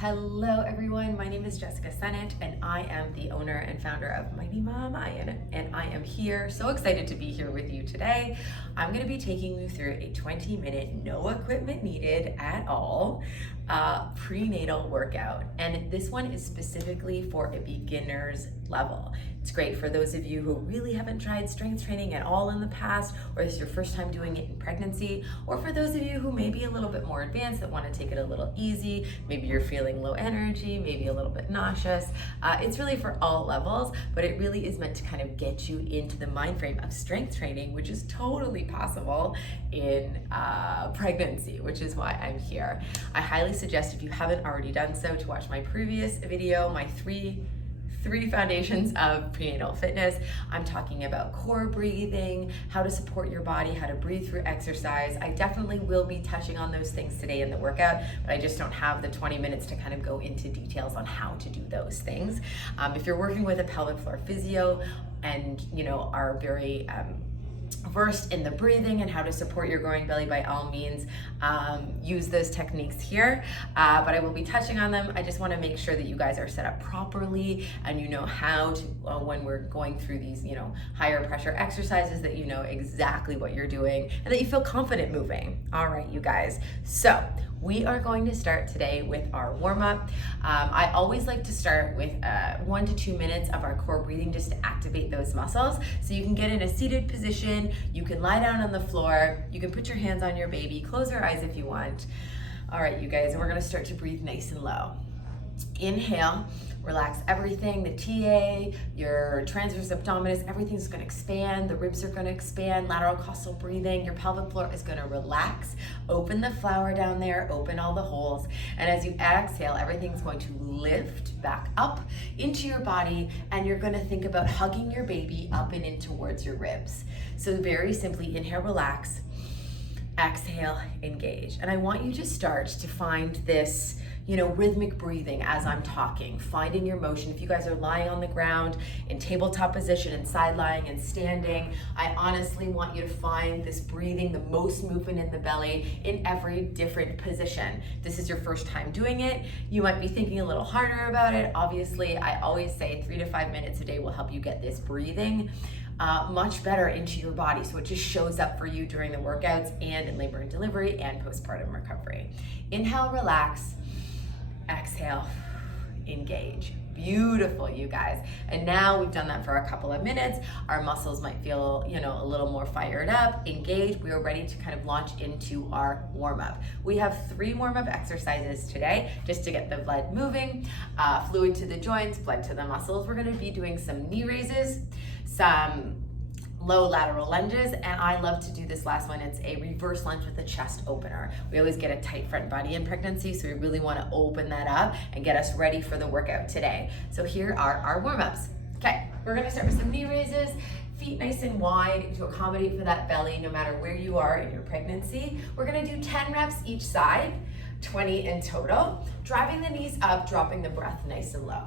Hello everyone, my name is Jessica Sennett and I am the owner and founder of Mighty Mom, and I am here, so excited to be here with you today. I'm going to be taking you through a 20-minute, no equipment needed at all, prenatal workout. And this one is specifically for a beginner's level. It's great for those of you who really haven't tried strength training at all in the past, or this is your first time doing it in pregnancy, or for those of you who may be a little bit more advanced that want to take it a little easy. Maybe you're feeling low energy, maybe a little bit nauseous. It's really for all levels, but it really is meant to kind of get you into the mind frame of strength training, which is totally possible in pregnancy, which is why I'm here. I highly suggest, if you haven't already done so, to watch my previous video, my three foundations of prenatal fitness. I'm talking about core breathing, how to support your body, how to breathe through exercise. I definitely will be touching on those things today in the workout, but I just don't have the 20 minutes to kind of go into details on how to do those things. If you're working with a pelvic floor physio and are very versed in the breathing and how to support your growing belly, by all means use those techniques here, but I will be touching on them. I just want to make sure that you guys are set up properly and you know how to, when we're going through these higher pressure exercises, that you know exactly what you're doing and that you feel confident moving. All right, you guys, so we are going to start today with our warm-up. I always like to start with 1 to 2 minutes of our core breathing just to activate those muscles. So you can get in a seated position, you can lie down on the floor, you can put your hands on your baby, close your eyes if you want. All right, you guys, and we're gonna start to breathe nice and low. Inhale, relax everything, the TA, your transverse abdominis, everything's gonna expand, the ribs are gonna expand, lateral costal breathing, your pelvic floor is gonna relax, open the flower down there, open all the holes, and as you exhale, everything's going to lift back up into your body, and you're gonna think about hugging your baby up and in towards your ribs. So very simply, inhale, relax, exhale, engage. And I want you to start to find this rhythmic breathing as I'm talking, finding your motion. If you guys are lying on the ground in tabletop position and side lying and standing, I honestly want you to find this breathing, the most movement in the belly in every different position. This is your first time doing it. You might be thinking a little harder about it. Obviously, I always say 3 to 5 minutes a day will help you get this breathing much better into your body, so it just shows up for you during the workouts and in labor and delivery and postpartum recovery. Inhale, relax. Exhale, engage. Beautiful, you guys. And now we've done that for a couple of minutes. Our muscles might feel, a little more fired up, engaged. We are ready to kind of launch into our warm-up. We have 3 warm-up exercises today just to get the blood moving, fluid to the joints, blood to the muscles. We're gonna be doing some knee raises, some low lateral lunges, and I love to do this last one. It's a reverse lunge with a chest opener. We always get a tight front body in pregnancy, so we really want to open that up and get us ready for the workout today. So here are our warm-ups. Okay, we're gonna start with some knee raises, feet nice and wide to accommodate for that belly no matter where you are in your pregnancy. We're gonna do 10 reps each side, 20 in total, driving the knees up, dropping the breath nice and low.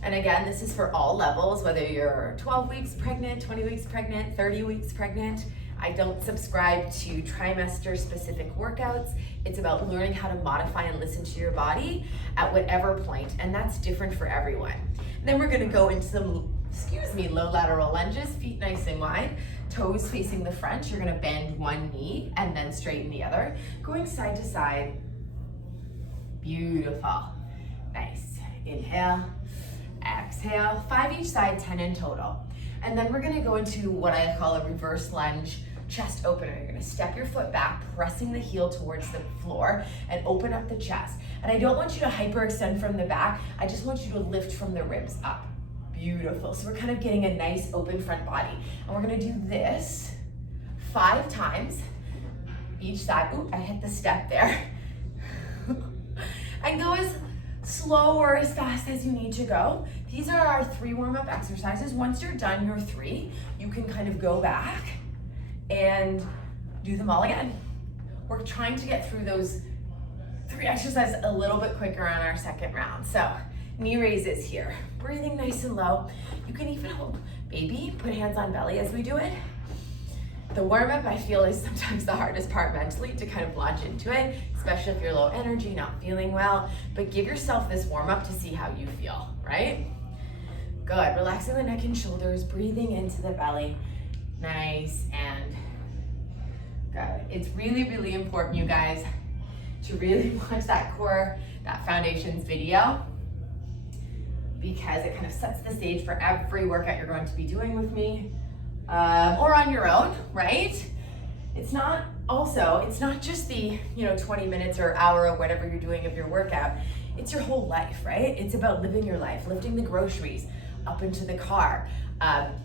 And again, this is for all levels, whether you're 12 weeks pregnant, 20 weeks pregnant, 30 weeks pregnant. I don't subscribe to trimester specific workouts. It's about learning how to modify and listen to your body at whatever point, and that's different for everyone. And then we're gonna go into some, low lateral lunges, feet nice and wide, toes facing the front. You're gonna bend one knee and then straighten the other, going side to side. Beautiful, nice. Inhale. Exhale, 5 each side, 10 in total. And then we're gonna go into what I call a reverse lunge chest opener. You're gonna step your foot back, pressing the heel towards the floor and open up the chest. And I don't want you to hyperextend from the back. I just want you to lift from the ribs up. Beautiful. So we're kind of getting a nice open front body. And we're gonna do this 5 times each side. Ooh, I hit the step there. And go as slow or as fast as you need to go. These are our 3 warm-up exercises. Once you're done your 3, you can kind of go back and do them all again. We're trying to get through those 3 exercises a little bit quicker on our second round. So knee raises here, breathing nice and low. You can even hold baby, put hands on belly as we do it. The warm-up, I feel, is sometimes the hardest part mentally to kind of launch into it, especially if you're low energy, not feeling well, but give yourself this warm up to see how you feel, right? Good, relaxing the neck and shoulders, breathing into the belly. Nice and good. It's really, really important, you guys, to really watch that core, that foundations video, because it kind of sets the stage for every workout you're going to be doing with me, or on your own, right? It's not just the 20 minutes or hour or whatever you're doing of your workout. It's your whole life, right? It's about living your life, lifting the groceries up into the car.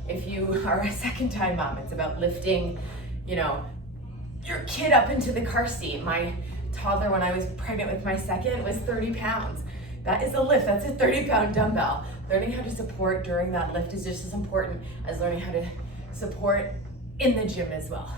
If you are a second-time mom, it's about lifting, your kid up into the car seat. My toddler, when I was pregnant with my second, was 30 pounds. That is a lift. That's a 30-pound dumbbell. Learning how to support during that lift is just as important as learning how to support in the gym as well.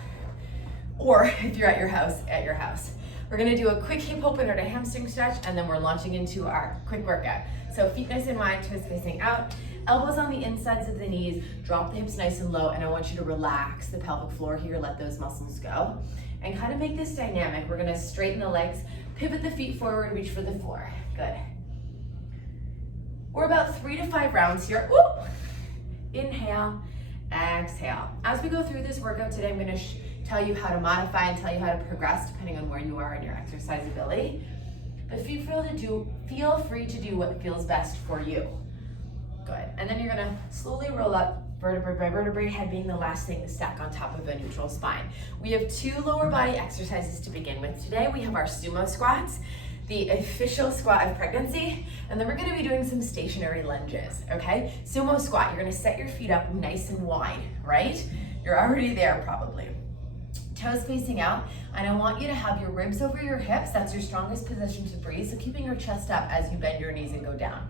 Or if you're at your house. We're gonna do a quick hip opener to hamstring stretch, and then we're launching into our quick workout. So feet nice and wide, toes facing out, elbows on the insides of the knees, drop the hips nice and low, and I want you to relax the pelvic floor here, let those muscles go. And kind of make this dynamic. We're gonna straighten the legs, pivot the feet forward, reach for the floor. Good. We're about 3 to 5 rounds here. Woo! Inhale, exhale. As we go through this workout today, I'm gonna tell you how to modify and tell you how to progress depending on where you are in your exercise ability. But feel free to do what feels best for you. Good. And then you're gonna slowly roll up vertebrae by vertebrae, head being the last thing to stack on top of a neutral spine. We have 2 lower body exercises to begin with today. We have our sumo squats, the official squat of pregnancy, and then we're gonna be doing some stationary lunges, okay? Sumo squat, you're gonna set your feet up nice and wide, right? You're already there probably. Toes facing out, and I want you to have your ribs over your hips. That's your strongest position to breathe, so keeping your chest up as you bend your knees and go down.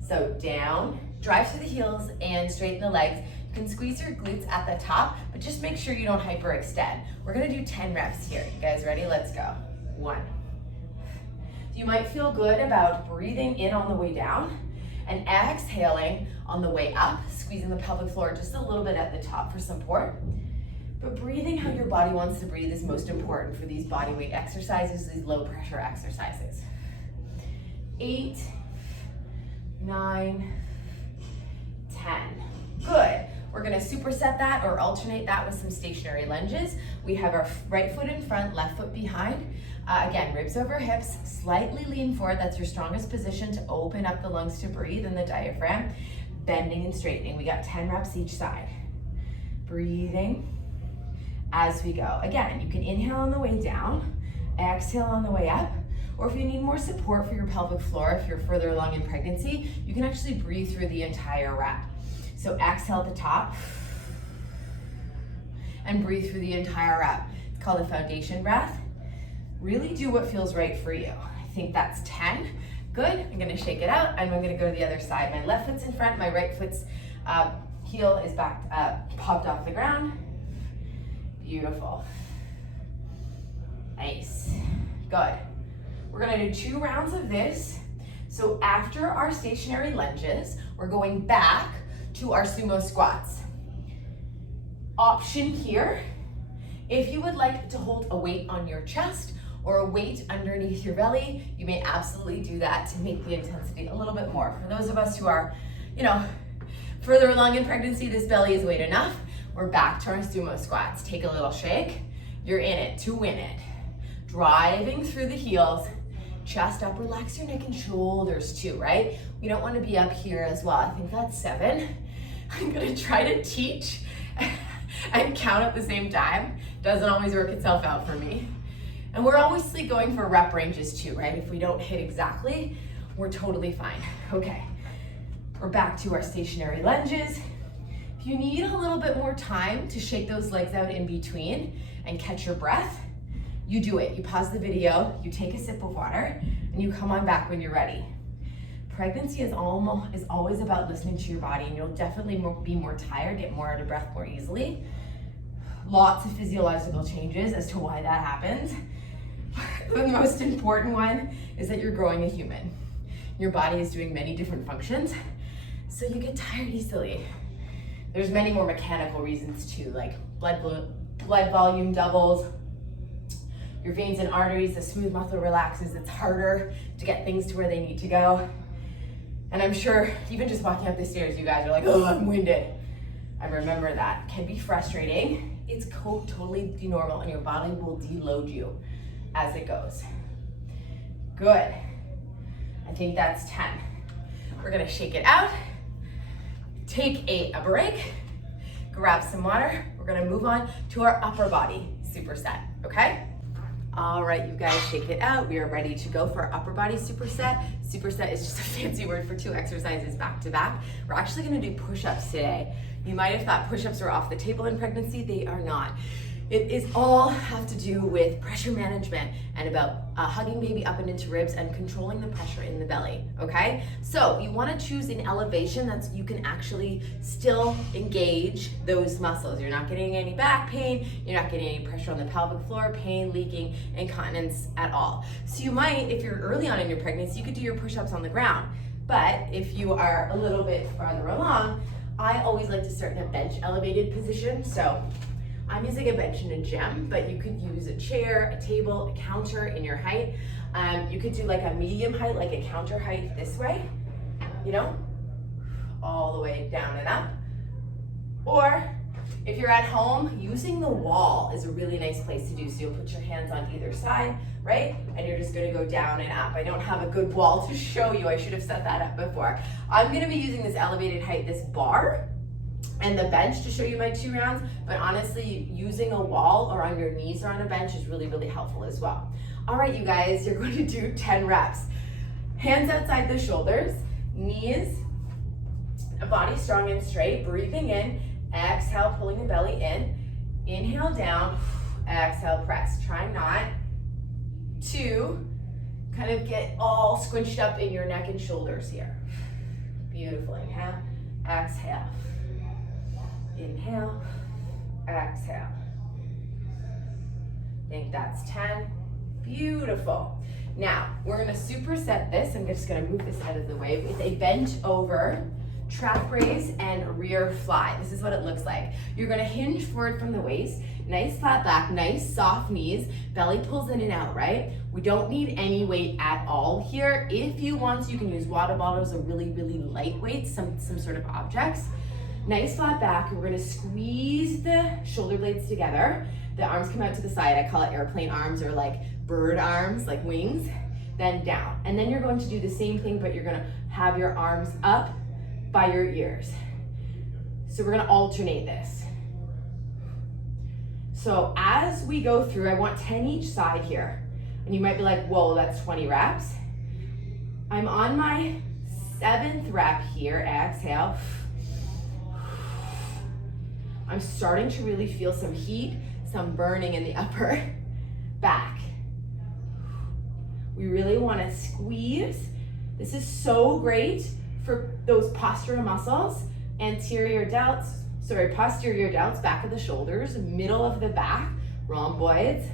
So down, drive through the heels and straighten the legs. You can squeeze your glutes at the top, but just make sure you don't hyperextend. We're gonna do 10 reps here. You guys ready? Let's go. 1. You might feel good about breathing in on the way down and exhaling on the way up, squeezing the pelvic floor just a little bit at the top for support. But breathing how your body wants to breathe is most important for these body weight exercises, these low pressure exercises. 8, 9, 10. Good. We're gonna superset that or alternate that with some stationary lunges. We have our right foot in front, left foot behind. Again, ribs over hips, slightly lean forward. That's your strongest position to open up the lungs to breathe and the diaphragm. Bending and straightening. We got 10 reps each side. Breathing as we go. Again, you can inhale on the way down, exhale on the way up, or if you need more support for your pelvic floor, if you're further along in pregnancy, you can actually breathe through the entire rep. So exhale at the top and breathe through the entire rep. It's called a foundation breath. Really do what feels right for you. I think that's 10. Good. I'm gonna shake it out and I'm gonna go to the other side. My left foot's in front, my right foot's heel is back, popped off the ground. Beautiful. Nice. Good. We're gonna do 2 rounds of this. So after our stationary lunges, we're going back to our sumo squats. Option here, if you would like to hold a weight on your chest or a weight underneath your belly, you may absolutely do that to make the intensity a little bit more. For those of us who are, further along in pregnancy, this belly is weight enough. We're back to our sumo squats. Take a little shake. You're in it to win it. Driving through the heels, chest up, relax your neck and shoulders too, right? We don't want to be up here as well. I think that's 7. I'm gonna try to teach and count at the same time. Doesn't always work itself out for me. And we're obviously going for rep ranges too, right? If we don't hit exactly, we're totally fine. Okay, we're back to our stationary lunges. If you need a little bit more time to shake those legs out in between and catch your breath, you do it. You pause the video, you take a sip of water, and you come on back when you're ready. Pregnancy is always about listening to your body, and you'll definitely be more tired, get more out of breath more easily. Lots of physiological changes as to why that happens. The most important one is that you're growing a human. Your body is doing many different functions, so you get tired easily. There's many more mechanical reasons too, like blood volume doubles, your veins and arteries, the smooth muscle relaxes, it's harder to get things to where they need to go. And I'm sure even just walking up the stairs, you guys are like, oh, I'm winded. I remember that can be frustrating. It's totally normal, and your body will deload you as it goes. Good. I think that's 10. We're gonna shake it out, take a break, grab some water. We're gonna move on to our upper body superset, okay? All right, you guys, shake it out. We are ready to go for our upper body superset. Superset is just a fancy word for 2 exercises back to back. We're actually gonna do push-ups today. You might have thought push-ups were off the table in pregnancy. They are not. It is all have to do with pressure management and about hugging baby up and into ribs and controlling the pressure in the belly, okay? So you wanna choose an elevation that's you can actually still engage those muscles. You're not getting any back pain, you're not getting any pressure on the pelvic floor, pain, leaking, incontinence at all. So you might, if you're early on in your pregnancy, you could do your push-ups on the ground. But if you are a little bit farther along, I always like to start in a bench elevated position. So I'm using a bench in a gym, but you could use a chair, a table, a counter in your height. You could do like a medium height, like a counter height this way, you know, all the way down and up. Or if you're at home, using the wall is a really nice place to do. So you'll put your hands on either side, right? And you're just gonna go down and up. I don't have a good wall to show you. I should have set that up before. I'm gonna be using this elevated height, this bar, and the bench to show you my 2 rounds, but honestly, using a wall or on your knees or on a bench is really, really helpful as well. All right, you guys, you're going to do 10 reps. Hands outside the shoulders, knees, body strong and straight, breathing in, exhale, pulling the belly in, inhale down, exhale, press. Try not to kind of get all squinched up in your neck and shoulders here. Beautiful, inhale, exhale. Inhale, exhale. I think that's 10. Beautiful. Now, we're gonna superset this. I'm just gonna move this out of the way. It's a bent over, trap raise, and rear fly. This is what it looks like. You're gonna hinge forward from the waist, nice flat back, nice soft knees, belly pulls in and out, right? We don't need any weight at all here. If you want to, you can use water bottles or really, really light weights, some sort of objects. Nice flat back. We're gonna squeeze the shoulder blades together. The arms come out to the side. I call it airplane arms or like bird arms, like wings, then down. And then you're going to do the same thing, but you're gonna have your arms up by your ears. So we're gonna alternate this. So as we go through, I want 10 each side here. And you might be like, whoa, that's 20 reps. I'm on my 7th rep here, exhale. I'm starting to really feel some heat, some burning in the upper back. We really want to squeeze. This is so great for those postural muscles, posterior delts, back of the shoulders, middle of the back, rhomboids.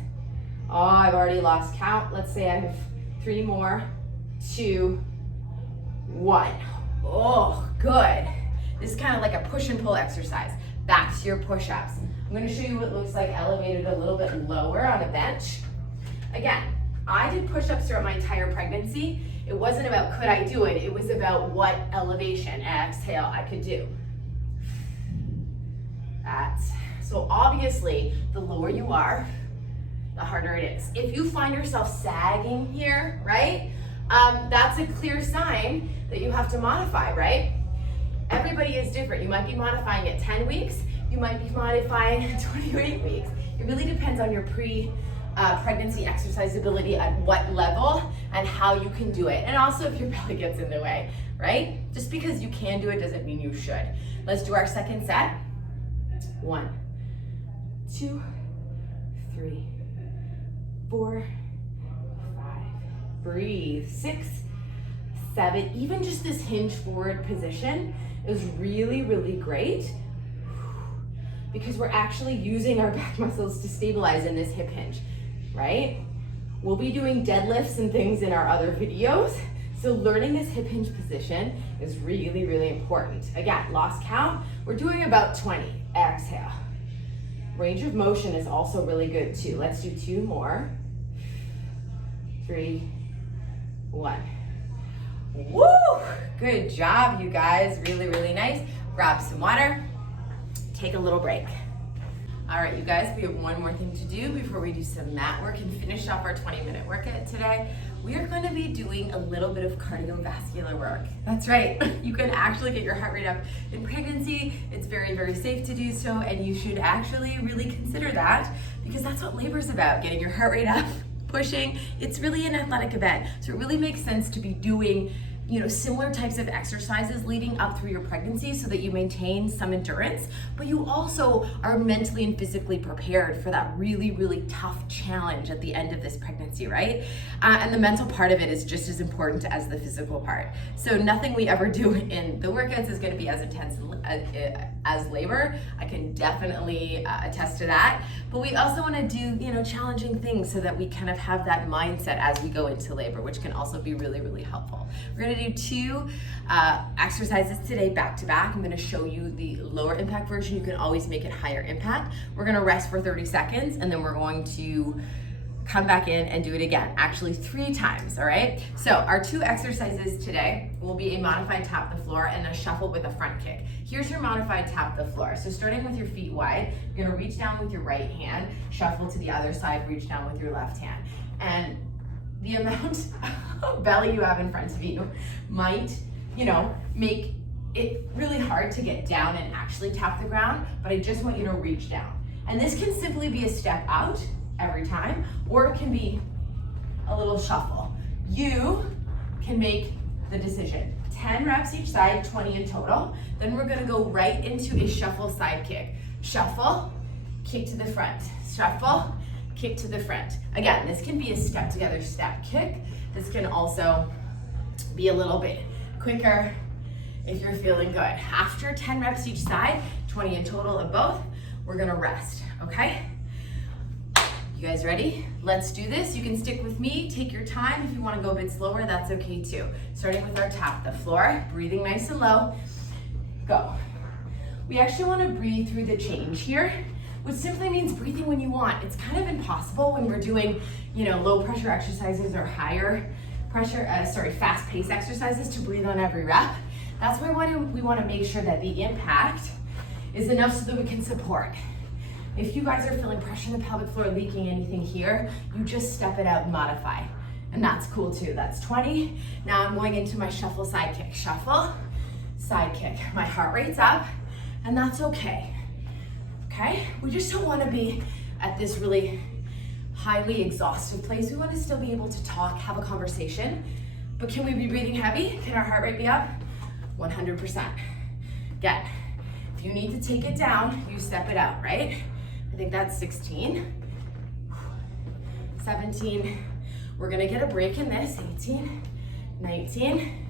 Oh, I've already lost count. Let's say I have 3 more, 2, 1. Oh, good. This is kind of like a push and pull exercise. Back to your push-ups. I'm gonna show you what looks like elevated a little bit lower on a bench. Again, I did push-ups throughout my entire pregnancy. It wasn't about could I do it, it was about what elevation, exhale, I could do. So obviously, the lower you are, the harder it is. If you find yourself sagging here, right? That's a clear sign that you have to modify, right? Everybody is different. You might be modifying at 10 weeks, you might be modifying at 28 weeks. It really depends on your pregnancy exercise ability at what level and how you can do it. And also if your belly gets in the way, right? Just because you can do it doesn't mean you should. Let's do our second set. 1, 2, 3, 4, 5. Breathe. 6, 7. Even just this hinge forward position is really, really great because we're actually using our back muscles to stabilize in this hip hinge, right? We'll be doing deadlifts and things in our other videos. So learning this hip hinge position is really, really important. Again, lost count, we're doing about 20. Exhale. Range of motion is also really good too. Let's do 2 more. 3, 1. Woo! Good job, you guys. Really, really nice. Grab some water. Take a little break. All right, you guys, we have one more thing to do before we do some mat work and finish off our 20-minute workout today. We are going to be doing a little bit of cardiovascular work. That's right. You can actually get your heart rate up in pregnancy. It's very, very safe to do so, and you should actually really consider that because that's what labor is about, getting your heart rate up, pushing. It's really an athletic event. So it really makes sense to be doing similar types of exercises leading up through your pregnancy so that you maintain some endurance, but you also are mentally and physically prepared for that really, really tough challenge at the end of this pregnancy, right? And the mental part of it is just as important as the physical part. So nothing we ever do in the workouts is going to be as intense as labor. I can definitely attest to that. But we also want to do, challenging things so that we kind of have that mindset as we go into labor, which can also be really, really helpful. We're going to do 2 exercises today back to back. I'm going to show you the lower impact version. You can always make it higher impact. We're going to rest for 30 seconds and then we're going to come back in and do it again, actually 3 times, all right? So our 2 exercises today will be a modified tap the floor and a shuffle with a front kick. Here's your modified tap the floor. So starting with your feet wide, you're gonna reach down with your right hand, shuffle to the other side, reach down with your left hand. And the amount of belly you have in front of you might, make it really hard to get down and actually tap the ground, but I just want you to reach down. And this can simply be a step out every time, or it can be a little shuffle. You can make the decision. 10 reps each side, 20 in total. Then we're gonna go right into a shuffle side kick. Shuffle, kick to the front. Shuffle, kick to the front. Again, this can be a step together step kick. This can also be a little bit quicker if you're feeling good. After 10 reps each side, 20 in total of both, we're gonna rest, okay? You guys ready? Let's do this. You can stick with me, take your time. If you wanna go a bit slower, that's okay too. Starting with our tap the floor, breathing nice and low, go. We actually wanna breathe through the change here, which simply means breathing when you want. It's kind of impossible when we're doing, low pressure exercises or higher pressure, fast pace exercises to breathe on every rep. That's why we wanna make sure that the impact is enough so that we can support. If you guys are feeling pressure in the pelvic floor, leaking anything here, you just step it out and modify. And that's cool too. That's 20. Now I'm going into my shuffle side kick. Shuffle, side kick. My heart rate's up, and that's okay. Okay? We just don't want to be at this really highly exhausted place. We want to still be able to talk, have a conversation, but can we be breathing heavy? Can our heart rate be up? 100%. Again, if you need to take it down, you step it out, right? I think that's 16, 17. We're gonna get a break in this. 18, 19,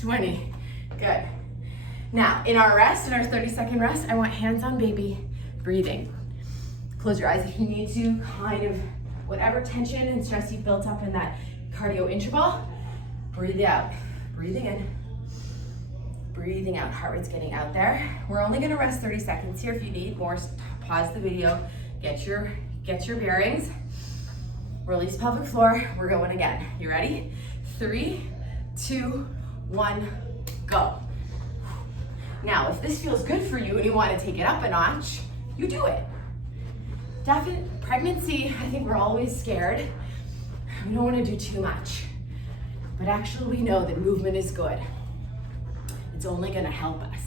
20. Good. Now, in our rest, in our 30-second rest, I want hands on baby, breathing. Close your eyes if you need to, kind of whatever tension and stress you've built up in that cardio interval, breathe out. Breathing in, breathing out. Heart rate's getting out there. We're only gonna rest 30 seconds here. If you need more, pause the video, get your bearings, release pelvic floor. We're going again. You ready? 3, 2, 1, go. Now, if this feels good for you and you want to take it up a notch, you do it. Definite pregnancy, I think we're always scared. We don't want to do too much, but actually we know that movement is good. It's only going to help us.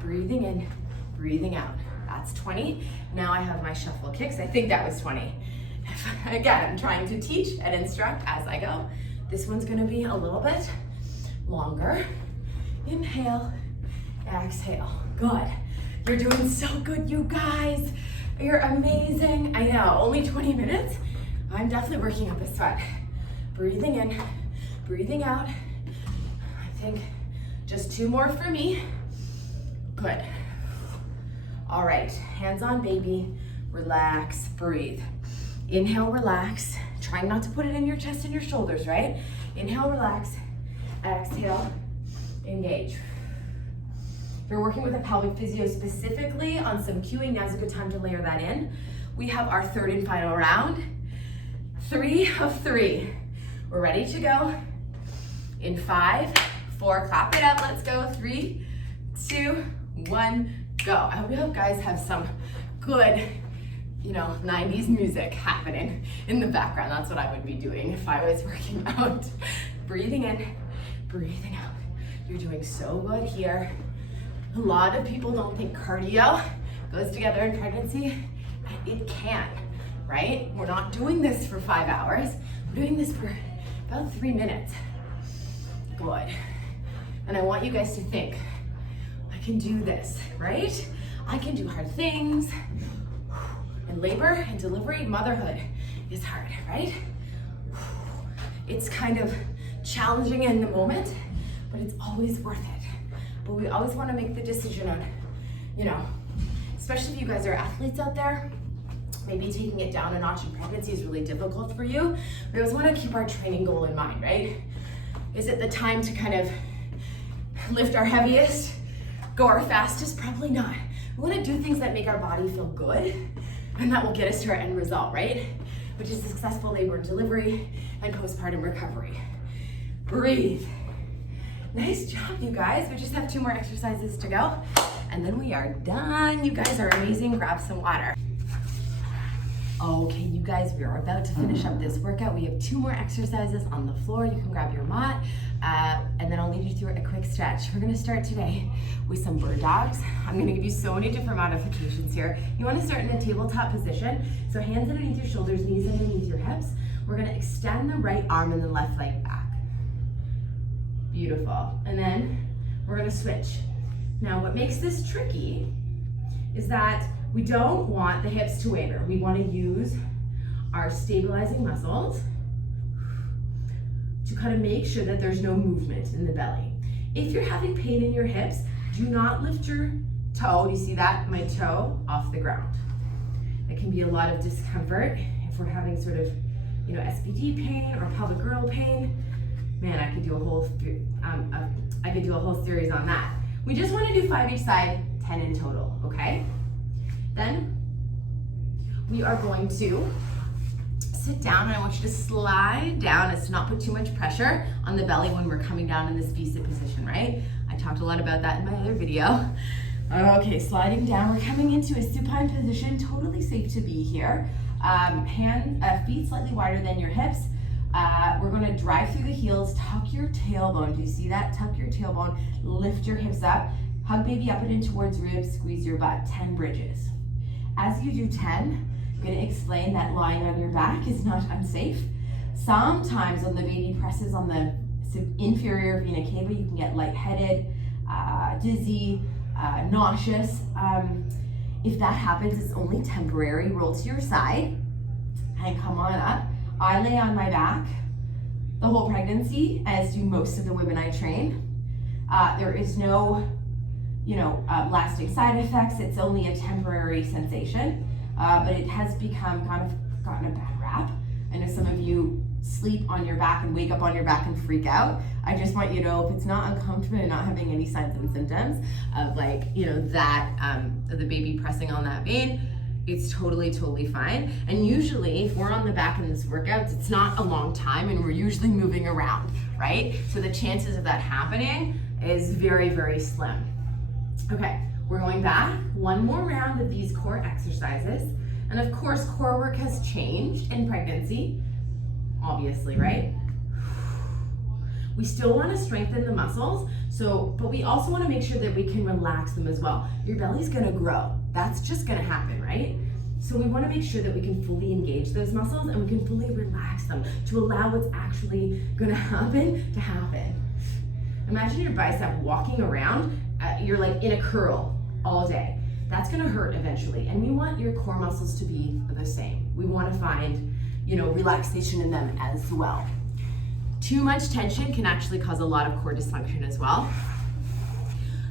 Breathing in, breathing out. That's 20. Now I have my shuffle kicks. I think that was 20. Again, I'm trying to teach and instruct as I go. This one's going to be a little bit longer. Inhale, exhale. Good. You're doing so good, you guys. You're amazing. I know, only 20 minutes. I'm definitely working up a sweat. Breathing in, breathing out. I think just 2 more for me. Good. All right, hands on baby, relax, breathe. Inhale, relax. Trying not to put it in your chest and your shoulders, right? Inhale, relax. Exhale, engage. If you're working with a pelvic physio specifically on some cueing, now's a good time to layer that in. We have our 3rd and final round. 3 of 3. We're ready to go. In 5, 4, clap it up, let's go. 3, 2, 1, go. I hope you guys have some good, 90s music happening in the background. That's what I would be doing if I was working out. Breathing in, breathing out. You're doing so good here. A lot of people don't think cardio goes together in pregnancy. It can, right? We're not doing this for 5 hours. We're doing this for about 3 minutes. Good. And I want you guys to think, I can do this, right? I can do hard things. And labor and delivery, motherhood is hard, right? It's kind of challenging in the moment, but it's always worth it. But we always want to make the decision on, especially if you guys are athletes out there, maybe taking it down a notch in pregnancy is really difficult for you. We always want to keep our training goal in mind, right? Is it the time to kind of lift our heaviest, go our fastest? Probably not. We want to do things that make our body feel good, and that will get us to our end result, right? Which is successful labor and delivery and postpartum recovery. Breathe. Nice job, you guys. We just have 2 more exercises to go, and then we are done. You guys are amazing. Grab some water. Okay, you guys, we are about to finish up this workout. We have 2 more exercises on the floor. You can grab your mat, and then I'll lead you through a quick stretch. We're gonna start today with some bird dogs. I'm gonna give you so many different modifications here. You wanna start in a tabletop position. So hands underneath your shoulders, knees underneath your hips. We're gonna extend the right arm and the left leg back. Beautiful. And then we're gonna switch. Now, what makes this tricky is that we don't want the hips to waver. We want to use our stabilizing muscles to kind of make sure that there's no movement in the belly. If you're having pain in your hips, do not lift your toe. Do you see that? My toe off the ground. It can be a lot of discomfort if we're having sort of, SPD pain or pelvic girdle pain. Man, I could do a whole series on that. We just want to do 5 each side, 10 in total, okay? Then we are going to sit down, and I want you to slide down as to not put too much pressure on the belly when we're coming down in this V-sit position, right? I talked a lot about that in my other video. Okay, sliding down, we're coming into a supine position, totally safe to be here. Feet slightly wider than your hips. We're gonna drive through the heels, tuck your tailbone. Do you see that? Tuck your tailbone, lift your hips up, hug baby up and in towards ribs, squeeze your butt, 10 bridges. As you do 10, I'm gonna explain that lying on your back is not unsafe. Sometimes when the baby presses on the inferior vena cava, you can get lightheaded, dizzy, nauseous. If that happens, it's only temporary. Roll to your side and come on up. I lay on my back the whole pregnancy, as do most of the women I train. There is no lasting side effects. It's only a temporary sensation, but it has become gotten a bad rap. I know some of you sleep on your back and wake up on your back and freak out. I just want you to know, if it's not uncomfortable and not having any signs and symptoms of the baby pressing on that vein, it's totally fine. And usually if we're on the back in this workout, it's not a long time and we're usually moving around, right? So the chances of that happening is very slim. Okay, we're going back. 1 more round of these core exercises. And of course, core work has changed in pregnancy, obviously, right? We still want to strengthen the muscles, but we also want to make sure that we can relax them as well. Your belly's going to grow. That's just going to happen, right? So we want to make sure that we can fully engage those muscles and we can fully relax them to allow what's actually going to happen. Imagine your bicep walking around, you're like in a curl all day. That's going to hurt eventually. And we want your core muscles to be the same. We want to find, relaxation in them as well. Too much tension can actually cause a lot of core dysfunction as well.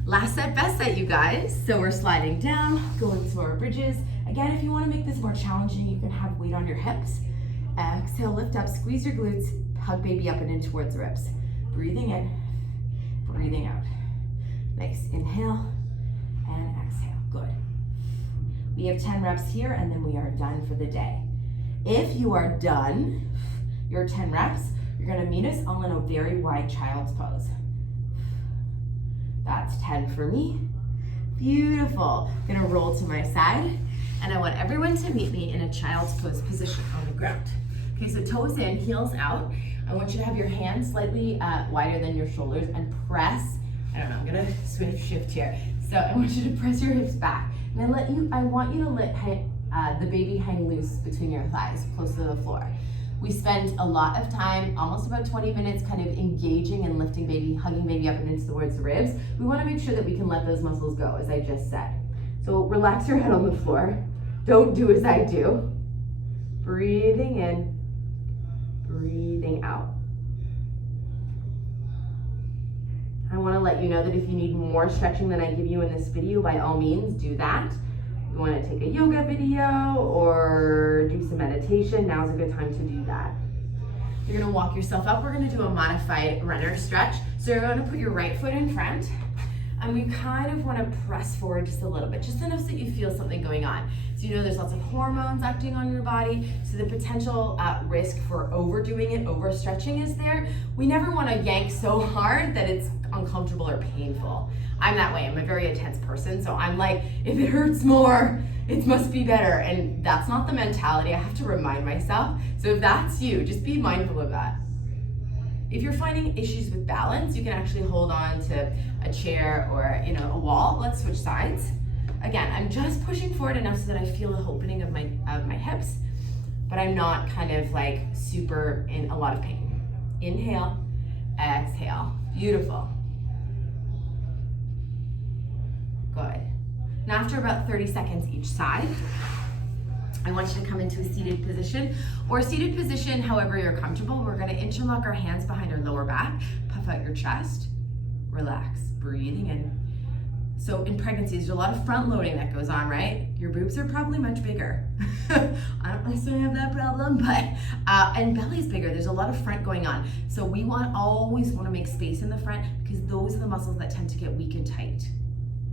Last set, best set, you guys. So we're sliding down, going to our bridges. Again, if you want to make this more challenging, you can have weight on your hips. Exhale, lift up, squeeze your glutes, hug baby up and in towards the ribs. Breathing in, breathing out. Nice, inhale and exhale, good. We have 10 reps here and then we are done for the day. If you are done your 10 reps, you're gonna meet us all in a very wide child's pose. That's 10 for me. Beautiful. I'm gonna roll to my side, and I want everyone to meet me in a child's pose position on the ground. Okay, so toes in, heels out. I want you to have your hands slightly wider than your shoulders and press. I don't know, I'm gonna shift here. So I want you to press your hips back. And I want you to let the baby hang loose between your thighs, close to the floor. We spend a lot of time, almost about 20 minutes, kind of engaging and lifting baby, hugging baby up and into towards the ribs. We want to make sure that we can let those muscles go, as I just said. So relax your head on the floor. Don't do as I do. Breathing in, breathing out. I want to let you know that if you need more stretching than I give you in this video, by all means, do that. You want to take a yoga video or do some meditation, now's a good time to do that. You're going to walk yourself up. We're going to do a modified runner stretch. So you're going to put your right foot in front, and we kind of want to press forward just a little bit, just enough so that you feel something going on. So you know there's lots of hormones acting on your body, so the potential risk for overdoing it, overstretching is there. We never want to yank so hard that it's uncomfortable or painful. I'm that way. I'm a very intense person, so I'm like, if it hurts more, it must be better. And that's not the mentality. I have to remind myself. So if that's you, just be mindful of that. If you're finding issues with balance, you can actually hold on to a chair or a wall. Let's switch sides. Again, I'm just pushing forward enough so that I feel the opening of my hips, but I'm not kind of like super in a lot of pain. Inhale, exhale. Beautiful. Good. Now after about 30 seconds each side, I want you to come into a seated position or seated position however you're comfortable. We're going to interlock our hands behind our lower back, puff out your chest, relax, breathing in. So in pregnancy, there's a lot of front loading that goes on, right? Your boobs are probably much bigger. I don't necessarily have that problem, but, and belly's bigger. There's a lot of front going on. So we always want to make space in the front because those are the muscles that tend to get weak and tight.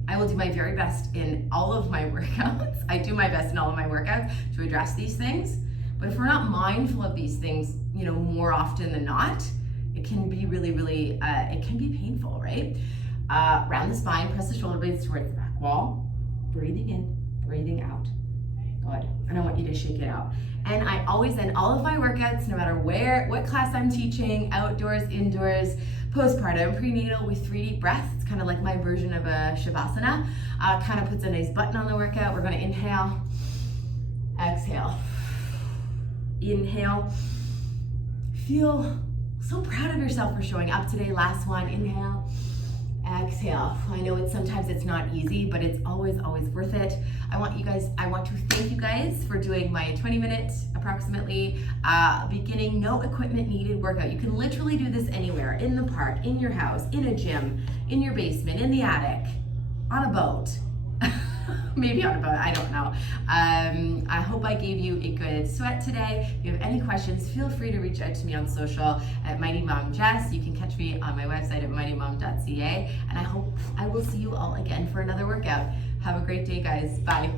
I will do my very best in all of my workouts. I do my best in all of my workouts to address these things. But if we're not mindful of these things, more often than not, it can be really, really, it can be painful, right? Round the spine, press the shoulder blades towards the back wall. Breathing in, breathing out. Good. And I want you to shake it out. And I always end all of my workouts, no matter what class I'm teaching, outdoors, indoors, postpartum, prenatal, with 3 deep breaths. It's kind of like my version of a Shavasana. Kind of puts a nice button on the workout. We're going to inhale, exhale, inhale. Feel so proud of yourself for showing up today. Last one, inhale, exhale. I know sometimes it's not easy, but it's always worth it. I want to thank you guys for doing my 20-minute approximately beginning, no equipment needed workout. You can literally do this anywhere, in the park, in your house, in a gym, in your basement, in the attic, on a boat. Maybe on a boat, I don't know. I hope I gave you a good sweat today. If you have any questions, feel free to reach out to me on social at Mighty Mom Jess. You can catch me on my website at mightymom.ca. And I hope I will see you all again for another workout. Have a great day, guys. Bye.